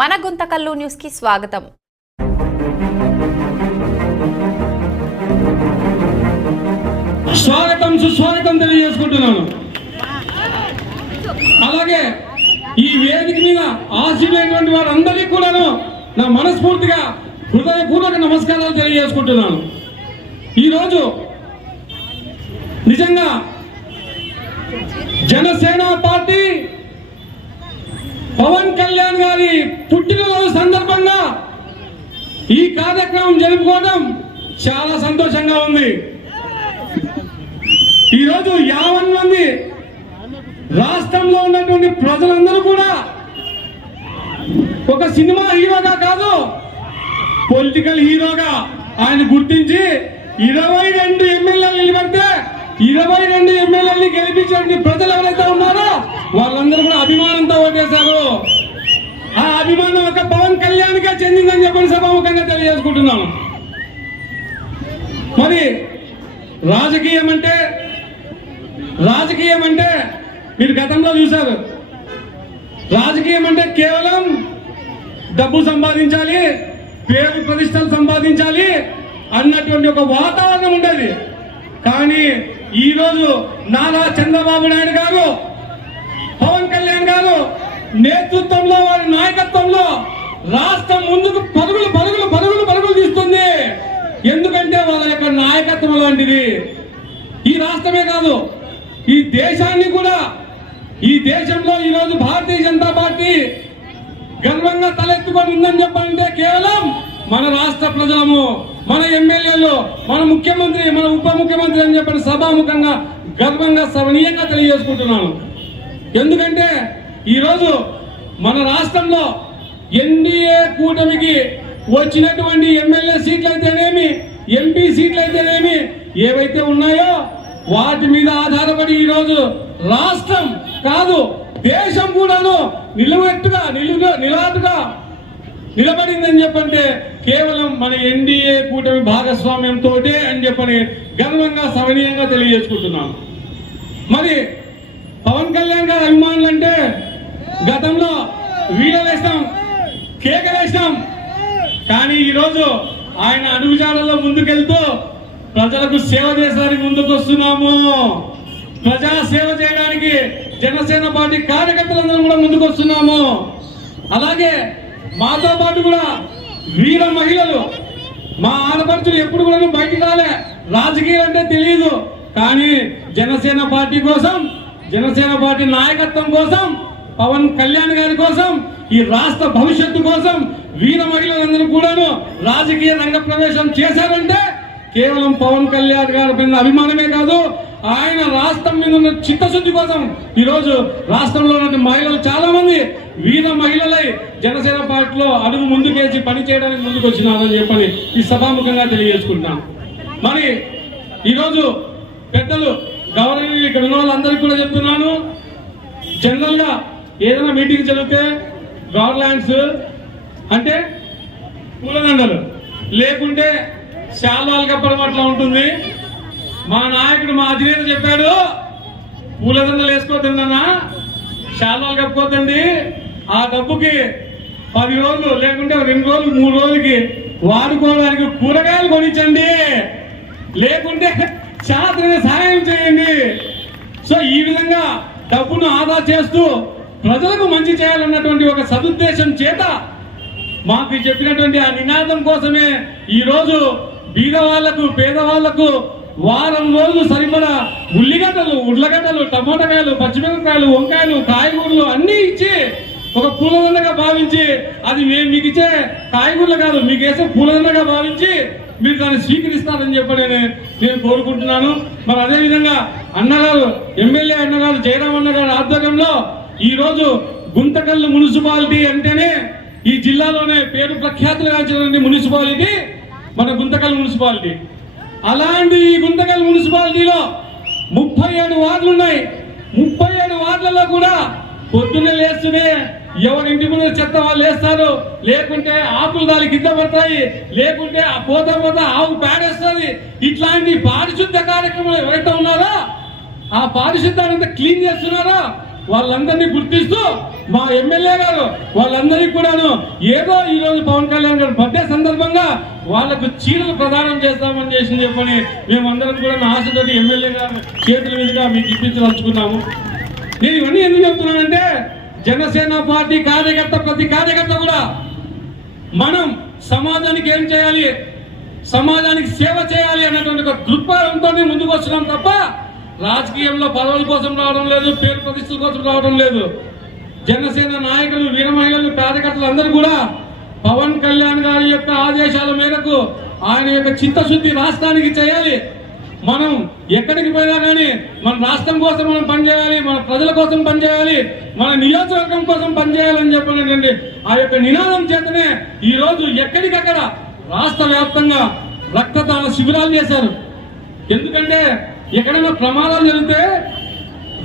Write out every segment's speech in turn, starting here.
మన గుంతకల్లు న్యూస్ కి స్వాగతం. సుస్వాగతం తెలియజేసుకుంటున్నాను. అలాగే ఈ వేదిక మీద ఆశీర్వైనటువంటి వారందరికీ కూడాను నా మనస్ఫూర్తిగా హృదయపూర్వక నమస్కారాలు తెలియజేసుకుంటున్నాను. ఈరోజు నిజంగా జనసేన పార్టీ పవన్ కళ్యాణ్ గారి పుట్టినరోజు సందర్భంగా ఈ కార్యక్రమం జరుపుకోవడం చాలా సంతోషంగా ఉంది. ఈరోజు 50 మంది రాష్ట్రంలో ఉన్నటువంటి ప్రజలందరూ కూడా ఒక సినిమా హీరోగా కాదు, పొలిటికల్ హీరోగా ఆయన గుర్తించి 22 ఎమ్మెల్యేలు నిలబడితే 22 ఎమ్మెల్యేలని గెలిపించే ప్రజలు ఎవరైతే ఉన్నారో వాళ్ళందరూ కూడా అభిమానంతో ఓటేశారు. ఆ అభిమానం ఒక పవన్ కళ్యాణ్కే చెందిందని చెప్పని సభాముఖంగా తెలియజేసుకుంటున్నాను. మరి రాజకీయం అంటే మీరు గతంలో చూశారు. రాజకీయం అంటే కేవలం డబ్బు సంపాదించాలి, పేరు ప్రతిష్టలు సంపాదించాలి అన్నటువంటి ఒక వాతావరణం ఉండేది. కానీ ఈరోజు నారా చంద్రబాబు నాయుడు గారు, పవన్ కళ్యాణ్ గారు నేతృత్వంలో, వారి నాయకత్వంలో రాష్ట్రం ముందుకు పరుగులు తీస్తుంది. ఎందుకంటే వాళ్ళ యొక్క నాయకత్వం లాంటిది. ఈ రాష్ట్రమే కాదు, ఈ దేశాన్ని కూడా, ఈ దేశంలో ఈరోజు భారతీయ జనతా పార్టీ గర్వంగా తలెత్తుకొని ఉందని చెప్పాలంటే కేవలం మన రాష్ట్ర ప్రజలము, మన ఎమ్మెల్యేలు, మన ముఖ్యమంత్రి, మన ఉప ముఖ్యమంత్రి అని చెప్పిన సభాముఖంగా గర్వంగా సవనీయంగా తెలియజేసుకుంటున్నాను. ఎందుకంటే ఈరోజు మన రాష్ట్రంలో ఎన్డీఏ కూటమికి వచ్చినటువంటి ఎమ్మెల్యే సీట్లు అయితేనేమి, ఎంపీ సీట్లు అయితేనేమి ఏవైతే ఉన్నాయో వాటి మీద ఆధారపడి ఈరోజు రాష్ట్రం కాదు దేశం కూడాను నిలబడిందని చెప్పంటే కేవలం మన ఎన్డీఏ కూటమి భాగస్వామ్యంతో అని చెప్పని గర్వంగా సవనీయంగా తెలియజేసుకుంటున్నాను. మరి పవన్ కళ్యాణ్ గారి అభిమానులు అంటే గతంలో వీడలేస్తాం, కేకలేస్తాం, కానీ ఈరోజు ఆయన అడుగుజాడల్లో ముందుకెళ్తూ ప్రజలకు సేవ చేసడానికి ముందుకు వస్తున్నాము. ప్రజా సేవ చేయడానికి జనసేన పార్టీ కార్యకర్తలందరూ కూడా ముందుకు వస్తున్నాము. అలాగే మాతో పాటు కూడా వీర మహిళలు, మా ఆడపడుచులు ఎప్పుడు కూడా బయటికి రాలే, రాజకీయాలు అంటే తెలియదు, కానీ జనసేన పార్టీ కోసం, జనసేన పార్టీ నాయకత్వం కోసం, పవన్ కళ్యాణ్ గారి కోసం, ఈ రాష్ట్ర భవిష్యత్తు కోసం వీర మహిళలందరూ కూడాను రాజకీయ రంగ ప్రవేశం చేశారంటే కేవలం పవన్ కళ్యాణ్ గారి మీద అభిమానమే కాదు, ఆయన రాష్ట్రం మీద ఉన్న చిత్తశుద్ధి కోసం ఈరోజు రాష్ట్రంలో ఉన్న మహిళలు చాలా మంది వీర మహిళలై జనసేన పార్టీలో అడుగు ముందుకేసి పని చేయడానికి ముందుకు వచ్చినారని చెప్పని ఈ సభాముఖంగా తెలియజేసుకుంటున్నాను. మరి ఈరోజు పెద్దలు గవర్నర్ ఇక్కడ ఉన్న వాళ్ళందరికీ కూడా చెప్తున్నాను, జనరల్ గా ఏదైనా మీటింగ్ జరిగితే గవర్నమెంట్స్ అంటే పూలదండలు లేకుంటే శాల్వాలు కప్పడం అట్లా ఉంటుంది. మా నాయకుడు, మా అధినేత చెప్పాడు, పూలదండలు వేసుకోవద్దన్నా, శాల్వాలు కప్పుకోవద్దండి, ఆ డబ్బుకి 10 రోజులు లేకుంటే 2 రోజులు 3 రోజులకి వాడుకోవడానికి కూరగాయలు కొనిచ్చండి, లేకుంటే శాస్త్రీయ సహాయం చేయండి. సో ఈ విధంగా డబ్బును ఆదా చేస్తూ ప్రజలకు మంచి చేయాలన్నటువంటి ఒక సదుద్దేశం చేత మాకు చెప్పినటువంటి ఆ నినాదం కోసమే ఈరోజు బీదవాళ్లకు, పేదవాళ్లకు వారం రోజులు సరిపడా ఉల్లిగడ్డలు, ఉర్లగడ్డలు, టమోటాకాయలు, పచ్చిమిరపకాయలు, వంకాయలు, కాయగూరలు అన్ని ఇచ్చి ఒక పూలదండగా భావించి, అది మీకు ఇచ్చే కాయగూరలు కాదు, మీకు వేసే పూలదండగా భావించి మీరు దాన్ని స్వీకరిస్తారని చెప్పి నేను కోరుకుంటున్నాను. మరి అదేవిధంగా అన్నగారు, ఎమ్మెల్యే అన్నగారు జయరాం అన్నగారు ఆధ్వర్యంలో ఈరోజు గుంతకల్లు మున్సిపాలిటీ అంటేనే ఈ జిల్లాలోనే పేరు ప్రఖ్యాతులు గాంచినటువంటి మున్సిపాలిటీ మన గుంతకల్ మున్సిపాలిటీ. అలాంటి ఈ గుంతకల్ మున్సిపాలిటీలో 37 వార్డులు ఉన్నాయి. 37 వార్డులలో కూడా పొద్దున్నే లేస్తూనే ఎవరింటి ముందు చెత్త వాళ్ళు వేస్తారు, లేకుంటే ఆకులు దాని కింద పడతాయి, లేకుంటే ఆ పోతా ఆవు పేడేస్తుంది. ఇట్లాంటి పారిశుద్ధ కార్యక్రమాలు ఎవరైతే ఉన్నారో, ఆ పారిశుద్ధాన్ని క్లీన్ చేస్తున్నారో వాళ్ళందరినీ గుర్తిస్తూ మా ఎమ్మెల్యే గారు వాళ్ళందరికీ కూడాను ఏదో ఈ రోజు పవన్ కళ్యాణ్ గారు బర్త్డే సందర్భంగా వాళ్ళకు చీరలు ప్రదానం చేస్తామని చెప్పని మేమందరం కూడా ఆశతో ఎమ్మెల్యే గారు చేతుల మీదుగా మీకు ఇప్పించదలుచుకున్నాము. నేను ఇవన్నీ ఎందుకు చెప్తున్నానంటే జనసేన పార్టీ కార్యకర్త ప్రతి కార్యకర్త కూడా మనం సమాజానికి ఏం చేయాలి, సమాజానికి సేవ చేయాలి అన్నటువంటి ఒక దృక్పథంతోనే ముందుకు వస్తున్నాం తప్ప రాజకీయంలో పదవుల కోసం రావడం లేదు, పేరు ప్రతిష్టల కోసం రావడం లేదు. జనసేన నాయకులు, వీర మహిళలు, కార్యకర్తలు అందరూ కూడా పవన్ కళ్యాణ్ గారి యొక్క ఆదేశాల మేరకు ఆయన యొక్క చిత్తశుద్ధి రాష్ట్రానికి చేయాలి. మనం ఎక్కడికి పోయినా కానీ మన రాష్ట్రం కోసం మనం పనిచేయాలి, మన ప్రజల కోసం పనిచేయాలి, మన నియోజకవర్గం కోసం పనిచేయాలని చెప్పినటువంటి ఆ యొక్క నినాదం చేతనే ఈ రోజు ఎక్కడికక్కడ రాష్ట్ర వ్యాప్తంగా రక్తదాన శిబిరాలు చేశారు. ఎందుకంటే ఎక్కడైనా ప్రమాదాలు జరిగితే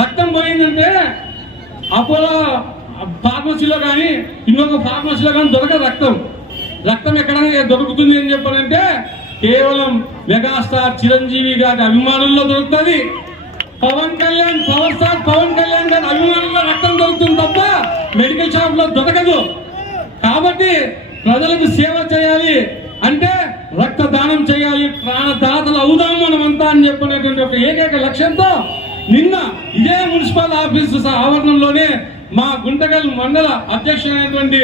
రక్తం పోయిందంటే అపోలో ఫార్మసీలో కానీ ఇంకొక ఫార్మసీలో కానీ దొరకదు. రక్తం ఎక్కడైనా దొరుకుతుంది అని చెప్పాలంటే కేవలం మెగాస్టార్ చిరంజీవి గారి అభిమానుల్లో దొరుకుతుంది. పవన్ కళ్యాణ్, పవర్ స్టార్ పవన్ కళ్యాణ్ గారి అభిమానుల్లో రక్తం దొరుకుతుంది తప్ప మెడికల్ షాప్ లో దొరకదు. కాబట్టి ప్రజలకు సేవ చేయాలి అంటే రక్తదానం చేయాలి, ప్రాణదాతలు అవుదాం మనమంతా అని చెప్పినటువంటి ఒక ఏకైక లక్ష్యంతో నిన్న ఇదే మున్సిపల్ ఆఫీసు ఆవరణంలోనే మా గుంటకల్ మండల అధ్యక్షుడైనటువంటి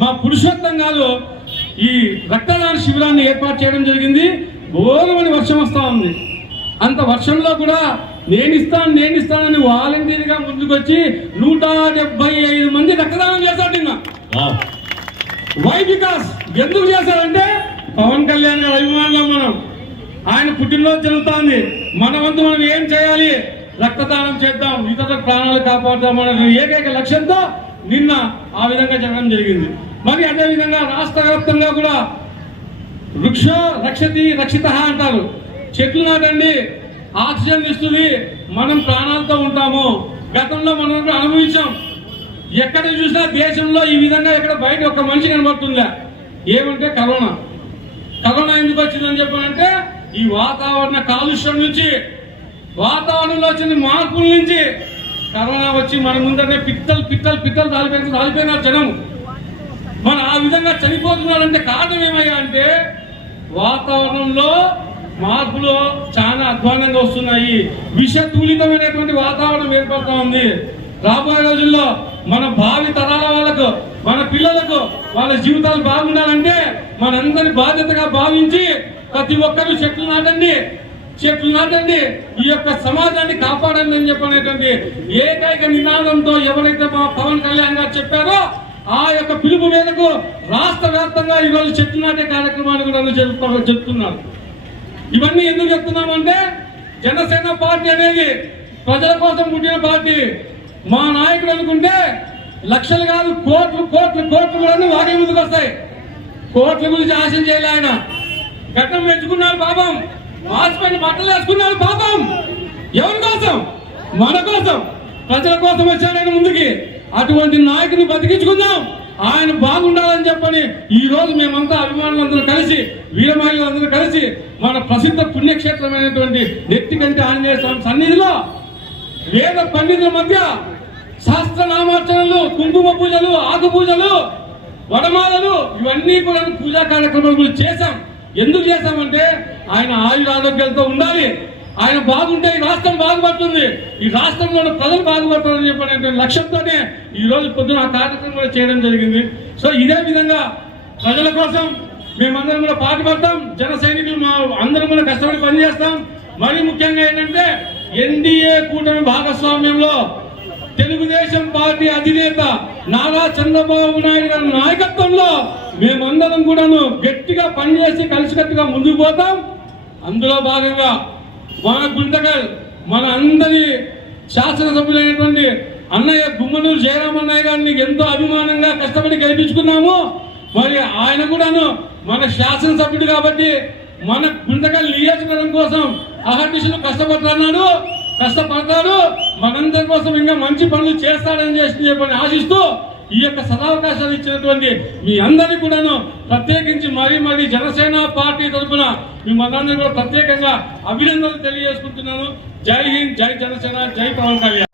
మా పురుషోత్తం గారు ఈ రక్తదాన శిబిరాన్ని ఏర్పాటు చేయడం జరిగింది. ఘోరమని వర్షం వస్తా ఉంది. అంత వర్షంలో కూడా నేను ఇస్తానని వాలంటీర్గా ముందుకొచ్చి 175 మంది రక్తదానం చేశాడు నిన్న. వై బికాస్ ఎందుకు చేశారంటే పవన్ కళ్యాణ్ గారి అభిమానులు మనం, ఆయన పుట్టినరోజు జరుగుతుంది, మన వంతు మనం ఏం చేయాలి, రక్తదానం చేద్దాం, ఇతరుల ప్రాణాలు కాపాడుదాం అనే ఏకైక లక్ష్యంతో నిన్న ఆ విధంగా జరగడం జరిగింది. మరి అదేవిధంగా రాష్ట్ర వ్యాప్తంగా కూడా వృక్ష రక్షతి రక్షిత అంటారు, చెట్లు నాటండి, ఆక్సిజన్ ఇస్తుంది, మనం ప్రాణాలతో ఉంటాము. గతంలో మనం అనుభవించాం. ఎక్కడ చూసినా దేశంలో ఈ విధంగా ఎక్కడ బయట ఒక మనిషి కనబడుతుందా ఏమంటే కరోనా ఎందుకు వచ్చిందని చెప్పాలంటే ఈ వాతావరణ కాలుష్యం నుంచి, వాతావరణంలో వచ్చిన మార్పుల నుంచి కరోనా వచ్చి మన ముందరనే పిట్టలు రాలిపోయిన జనం మన ఆ విధంగా చనిపోతున్నారంటే కారణం ఏమయ్యా అంటే వాతావరణంలో మార్పులు చాలా అధ్వానంగా వస్తున్నాయి. విషతూలితమైనటువంటి వాతావరణం ఏర్పడుతూ ఉంది. రాబోయే రోజుల్లో మన భావి తరాల వాళ్ళకు, మన పిల్లలకు వాళ్ళ జీవితాలు బాగుండాలంటే మనందరి బాధ్యతగా భావించి ప్రతి ఒక్కరూ చెట్లు నాటండి, ఈ యొక్క సమాజాన్ని కాపాడండి అని చెప్పనేటువంటి ఏకైక నినాదంతో ఎవరైతే మా పవన్ కళ్యాణ్ గారు చెప్పారో ఆ యొక్క పిలుపు మేరకు రాష్ట్ర వ్యాప్తంగా ఈరోజు చెట్లు నాటే కార్యక్రమాన్ని కూడా చెప్తున్నారు. ఇవన్నీ ఎందుకు చెప్తున్నామంటే జనసేన పార్టీ అనేది ప్రజల కోసం పుట్టిన పార్టీ. మా నాయకుడు అనుకుంటే లక్షలు కాదు కోట్లు కూడా వాగే ముందుకు వస్తాయి. కోట్ల గురించి ఆశం చేయాలి. ఆయన గడ్డం పెంచుకున్నాడు పాపం, మాసిపోయిన బట్టలు వేసుకున్నాడు పాపం. ఎవరి కోసం? మన కోసం, ప్రజల కోసం వచ్చాడు ఆయన ముందుకి. అటువంటి నాయకుని బతికించుకుందాం, ఆయన బాగుండాలని చెప్పని ఈ రోజు మేమంతా అభిమానులందరూ కలిసి, వీర మహిళలందరూ కలిసి మన ప్రసిద్ధ పుణ్యక్షేత్రమైనటువంటి నెత్తికంటి ఆంజనేయ స్వామి సన్నిధిలో వేద పండితుల మధ్య శాస్త్రనామార్చనలు, కుంకుమ పూజలు, ఆకు పూజలు, వడమాలలు ఇవన్నీ కూడా పూజా కార్యక్రమాలు చేశాం. ఎందుకు చేశామంటే ఆయన ఆయుర ఆరోగ్యాలతో ఉండాలి, ఆయన బాగుంటే ఈ రాష్ట్రం బాగుపడుతుంది, ఈ రాష్ట్రంలో ప్రజలు బాగుపడతారని చెప్పిన లక్ష్యంతోనే ఈ రోజు పొద్దున ఆ కార్యక్రమం కూడా చేయడం జరిగింది. సో ఇదే విధంగా ప్రజల కోసం మేమందరం కూడా పాటుపడతాం. జన సైనికులు మా అందరం కూడా కష్టపడి పనిచేస్తాం. మరీ ముఖ్యంగా ఏంటంటే ఎన్డీఏ కూటమి భాగస్వామ్యంలో తెలుగుదేశం పార్టీ అధినేత నారా చంద్రబాబు నాయుడు గారి నాయకత్వంలో మేమందరం కూడాను గట్టిగా పనిచేసి కలిసికట్టుగా ముందుకు పోతాం. అందులో భాగంగా మన గుంటకల్ మన అందరి శాసనసభ్యులైనటువంటి అన్నయ్య గుమ్మనూరు జయరామన్నయ్య గారిని ఎంతో అభిమానంగా కష్టపడి గెలిపించుకున్నాము. మరి ఆయన కూడాను మన శాసనసభ్యుడు కాబట్టి మన గుంటకల్ నియోజకవర్గం కోసం అహర్నిశలు కష్టపడతాడు, మనందరి కోసం ఇంకా మంచి పనులు చేస్తాడని చెప్పని ఆశిస్తూ ఈ యొక్క సదావకాశాలు ఇచ్చినటువంటి మీ అందరికీ కూడాను ప్రత్యేకించి మరీ జనసేన పార్టీ తరఫున మిమ్మల్ని కూడా ప్రత్యేకంగా అభినందనలు తెలియజేసుకుంటున్నాను. జై హింద్, జై జనసేన, జై పవన్ కళ్యాణ్.